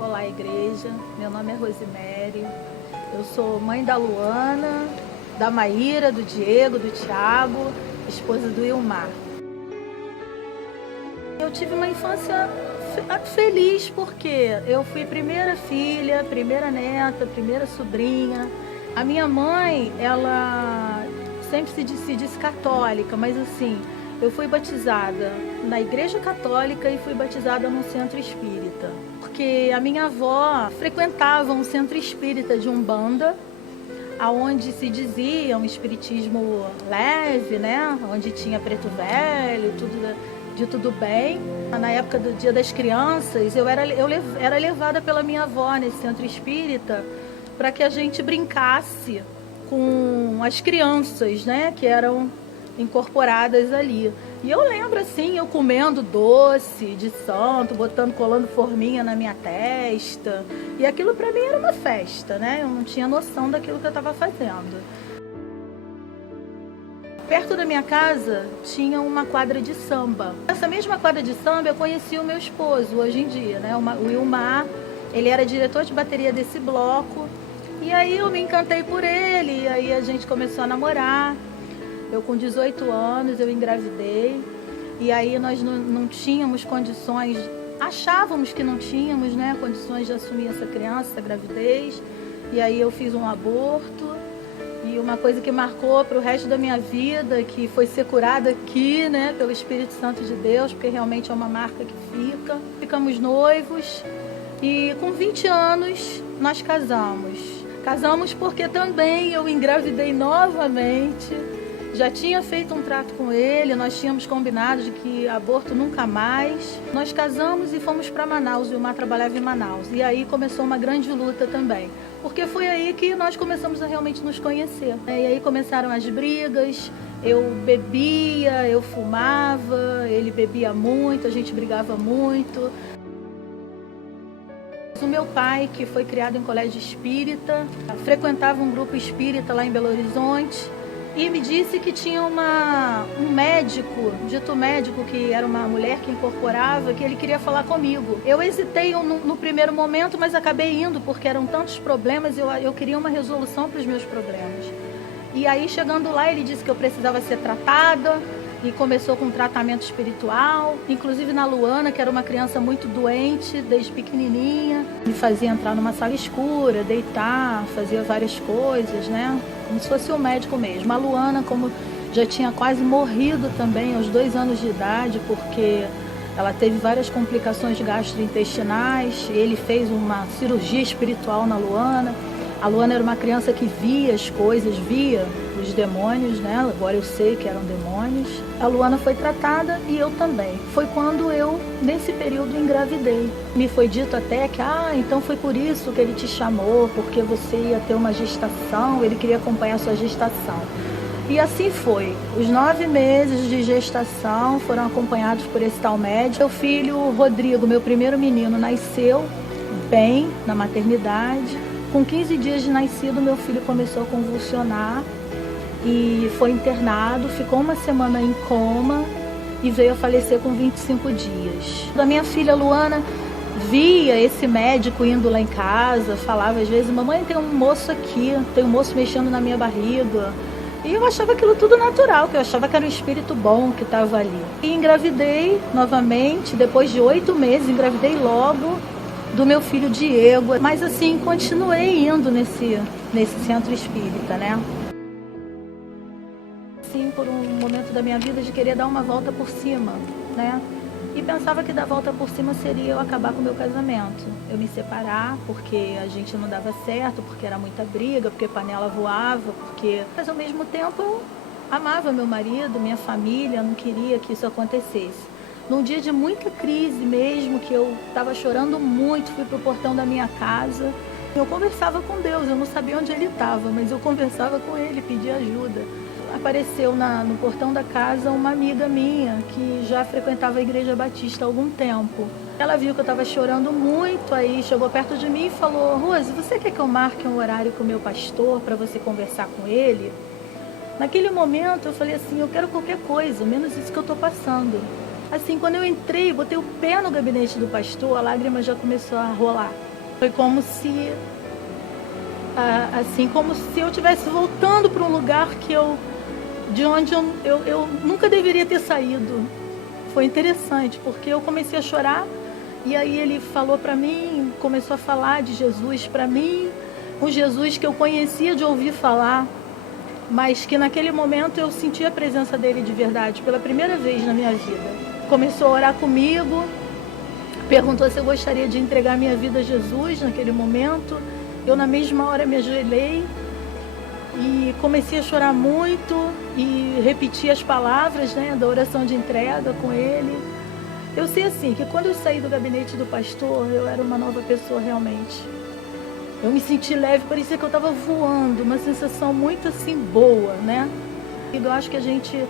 Olá, igreja. Meu nome é Rosemary. Eu sou mãe da Luana, da Maíra, do Diego, do Thiago, esposa do Ilmar. Eu tive uma infância feliz porque eu fui primeira filha, primeira neta, primeira sobrinha. A minha mãe, ela sempre se disse católica, mas assim, eu fui batizada na igreja católica e fui batizada num centro espírita. Porque a minha avó frequentava um centro espírita de Umbanda, aonde se dizia um espiritismo leve, né? Onde tinha preto velho, tudo bem. Na época do Dia das Crianças, eu era levada pela minha avó nesse centro espírita para que a gente brincasse com as crianças, né? Que eram incorporadas ali. E eu lembro assim, eu comendo doce de santo, colando forminha na minha testa. E aquilo para mim era uma festa, né? Eu não tinha noção daquilo que eu estava fazendo. Perto da minha casa tinha uma quadra de samba. Nessa mesma quadra de samba eu conheci o meu esposo hoje em dia, né? O Ilmar, ele era diretor de bateria desse bloco. E aí eu me encantei por ele, e aí a gente começou a namorar. Eu com 18 anos, eu engravidei, e aí nós não tínhamos condições, achávamos que não tínhamos, né, condições de assumir essa criança, essa gravidez, e aí eu fiz um aborto, e uma coisa que marcou para o resto da minha vida, que foi ser curada aqui, né, pelo Espírito Santo de Deus, porque realmente é uma marca que fica. Ficamos noivos, e com 20 anos nós casamos. Casamos porque também eu engravidei novamente. Já tinha feito um trato com ele, nós tínhamos combinado de que aborto nunca mais. Nós casamos e fomos para Manaus, o Ilmar trabalhava em Manaus. E aí começou uma grande luta também, porque foi aí que nós começamos a realmente nos conhecer. E aí começaram as brigas, eu bebia, eu fumava, ele bebia muito, a gente brigava muito. O meu pai, que foi criado em colégio espírita, frequentava um grupo espírita lá em Belo Horizonte, e me disse que tinha um médico, dito médico, que era uma mulher que incorporava, que ele queria falar comigo. Eu hesitei no primeiro momento, mas acabei indo, porque eram tantos problemas, eu queria uma resolução para os meus problemas. E aí, chegando lá, ele disse que eu precisava ser tratada, e começou com um tratamento espiritual, inclusive na Luana, que era uma criança muito doente desde pequenininha. Me fazia entrar numa sala escura, deitar, fazia várias coisas, né? Como se fosse um médico mesmo. A Luana, como já tinha quase morrido também aos 2 anos de idade, porque ela teve várias complicações gastrointestinais, ele fez uma cirurgia espiritual na Luana. A Luana era uma criança que via as coisas, via os demônios, né? Agora eu sei que eram demônios. A Luana foi tratada e eu também. Foi quando eu, nesse período, engravidei. Me foi dito até que, então foi por isso que ele te chamou, porque você ia ter uma gestação, ele queria acompanhar a sua gestação. E assim foi. Os 9 meses de gestação foram acompanhados por esse tal médico. Meu filho Rodrigo, meu primeiro menino, nasceu bem na maternidade. Com 15 dias de nascido, meu filho começou a convulsionar e foi internado, ficou uma semana em coma e veio a falecer com 25 dias. A minha filha Luana via esse médico indo lá em casa, falava às vezes, mamãe, tem um moço aqui, tem um moço mexendo na minha barriga. E eu achava aquilo tudo natural, que eu achava que era um espírito bom que estava ali. E engravidei novamente, depois de 8 meses, engravidei logo do meu filho Diego, mas assim, continuei indo nesse centro espírita, né? Sim, por um momento da minha vida de querer dar uma volta por cima, né? E pensava que dar volta por cima seria eu acabar com o meu casamento, eu me separar, porque a gente não dava certo, porque era muita briga, porque panela voava, Mas ao mesmo tempo eu amava meu marido, minha família, não queria que isso acontecesse. Num dia de muita crise mesmo, que eu estava chorando muito, fui para o portão da minha casa. Eu conversava com Deus, eu não sabia onde Ele estava, mas eu conversava com Ele, pedia ajuda. Apareceu no portão da casa uma amiga minha, que já frequentava a Igreja Batista há algum tempo. Ela viu que eu estava chorando muito, aí chegou perto de mim e falou, Rose, você quer que eu marque um horário com o meu pastor para você conversar com ele? Naquele momento eu falei assim, eu quero qualquer coisa, menos isso que eu estou passando. Assim, quando eu entrei, botei o pé no gabinete do pastor, a lágrima já começou a rolar. Foi como se, assim, como se eu estivesse voltando para um lugar de onde eu nunca deveria ter saído. Foi interessante, porque eu comecei a chorar e aí ele falou para mim, começou a falar de Jesus para mim, um Jesus que eu conhecia de ouvir falar, mas que naquele momento eu senti a presença dele de verdade, pela primeira vez na minha vida. Começou a orar comigo, perguntou se eu gostaria de entregar minha vida a Jesus naquele momento. Eu na mesma hora me ajoelhei e comecei a chorar muito e repeti as palavras, né, da oração de entrega com ele. Eu sei assim, que quando eu saí do gabinete do pastor, eu era uma nova pessoa realmente. Eu me senti leve, parecia que eu estava voando, uma sensação muito assim boa, né? Eu acho que a gente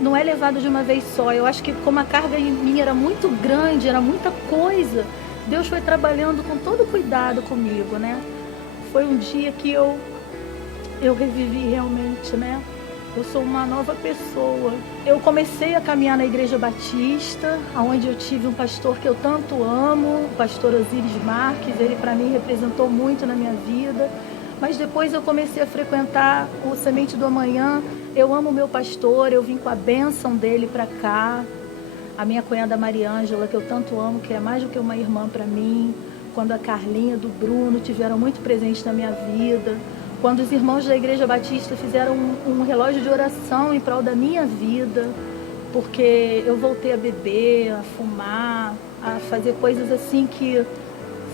não é levado de uma vez só. Eu acho que como a carga em mim era muito grande, era muita coisa, Deus foi trabalhando com todo cuidado comigo, né? Foi um dia que eu revivi realmente, né? Eu sou uma nova pessoa. Eu comecei a caminhar na Igreja Batista, onde eu tive um pastor que eu tanto amo, o pastor Osíris Marques. Ele para mim representou muito na minha vida. Mas depois eu comecei a frequentar o Semente do Amanhã. Eu amo o meu pastor, eu vim com a bênção dele para cá. A minha cunhada Mariângela, que eu tanto amo, que é mais do que uma irmã para mim. Quando a Carlinha do Bruno tiveram muito presente na minha vida. Quando os irmãos da Igreja Batista fizeram um relógio de oração em prol da minha vida, porque eu voltei a beber, a fumar, a fazer coisas assim que,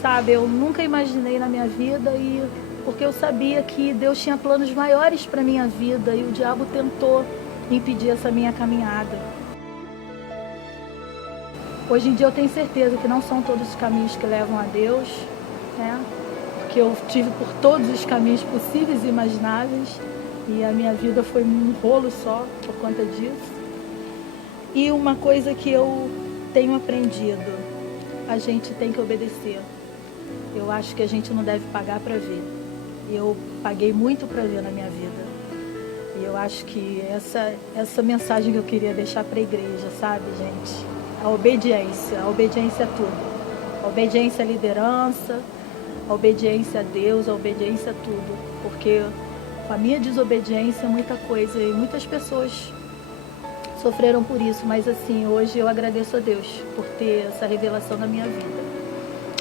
sabe, eu nunca imaginei na minha vida, e porque eu sabia que Deus tinha planos maiores para minha vida e o diabo tentou impedir essa minha caminhada. Hoje em dia eu tenho certeza que não são todos os caminhos que levam a Deus, né? Que eu tive por todos os caminhos possíveis e imagináveis, e a minha vida foi um rolo só por conta disso. E uma coisa que eu tenho aprendido, a gente tem que obedecer. Eu acho que a gente não deve pagar para ver. Eu paguei muito para ver na minha vida. E eu acho que essa mensagem que eu queria deixar para a igreja, sabe, gente? A obediência é tudo. A obediência à liderança, a obediência a Deus, a obediência a tudo, porque com a minha desobediência muita coisa, e muitas pessoas sofreram por isso, mas assim, hoje eu agradeço a Deus por ter essa revelação na minha vida.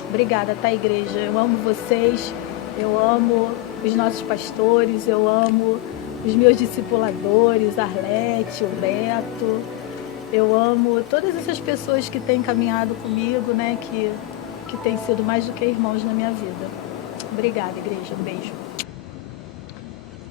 Obrigada, tá, igreja? Eu amo vocês, eu amo os nossos pastores, eu amo os meus discipuladores, Arlete, o Beto, eu amo todas essas pessoas que têm caminhado comigo, né, que tem sido mais do que irmãos na minha vida. Obrigada, igreja. Um beijo.